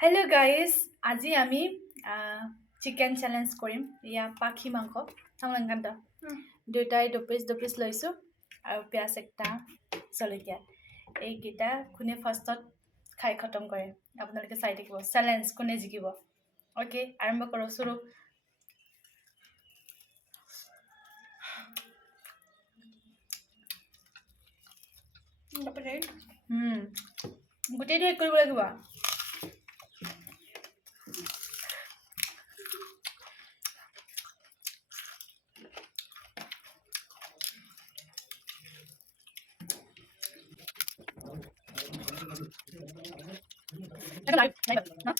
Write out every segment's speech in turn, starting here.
Hello guys আজি আমি chicken challenge কৰিম ইয়া পাখি মাংস সংলংকান্ত দুটাই দুপিস লৈছো আৰু পিয়াজ একটা জলকীয়া এইকেইটা কোনে ফাৰ্ষ্টত খাই খতম কৰে আপোনালোকে চাই থাকিব চ্যালেঞ্জ কোনে জিকিব ওকে আৰম্ভ কৰো শুৰু গোটেইটো এক কৰিব লাগিব এটা লাইভ না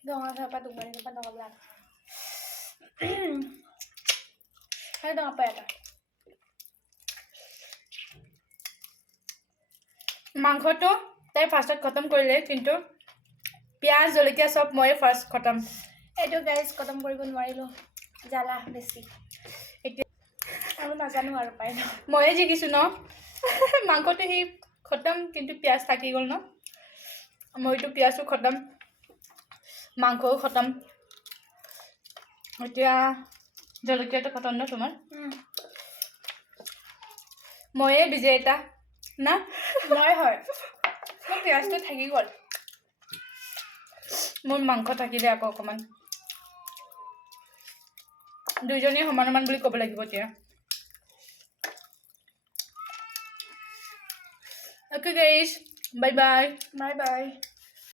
Dong apa tuh balik depan dong belakang. Ayo dong apa ya kak? মাংসটো তাই ফাৰ্ষ্টত খতম কৰিলে কিন্তু পিয়াজ জলকীয়া সব মই ফাৰ্ষ্ট খতম এইটো গাইজ খতম কৰিব নোৱাৰিলো জ্বালা বেছি এতিয়া আৰু নাজানো আৰু পাই ন ময়ে জিকিছো ন মাংসটো সি খতম কিন্তু পিয়াজ থাকি গ'ল ন মইতো পিয়াজটো খতম মাংসও খতম এতিয়া জলকীয়াটো খতম ন তোমাৰ ময়ে বিজেতা না মই হয় মোৰ পিয়াজটো থাকি গ'ল মোৰ মাংস থাকিলে আকৌ অকমান দুইজনী সমান বুলি ক'ব লাগিব এতিয়া Okay guys, bye bye.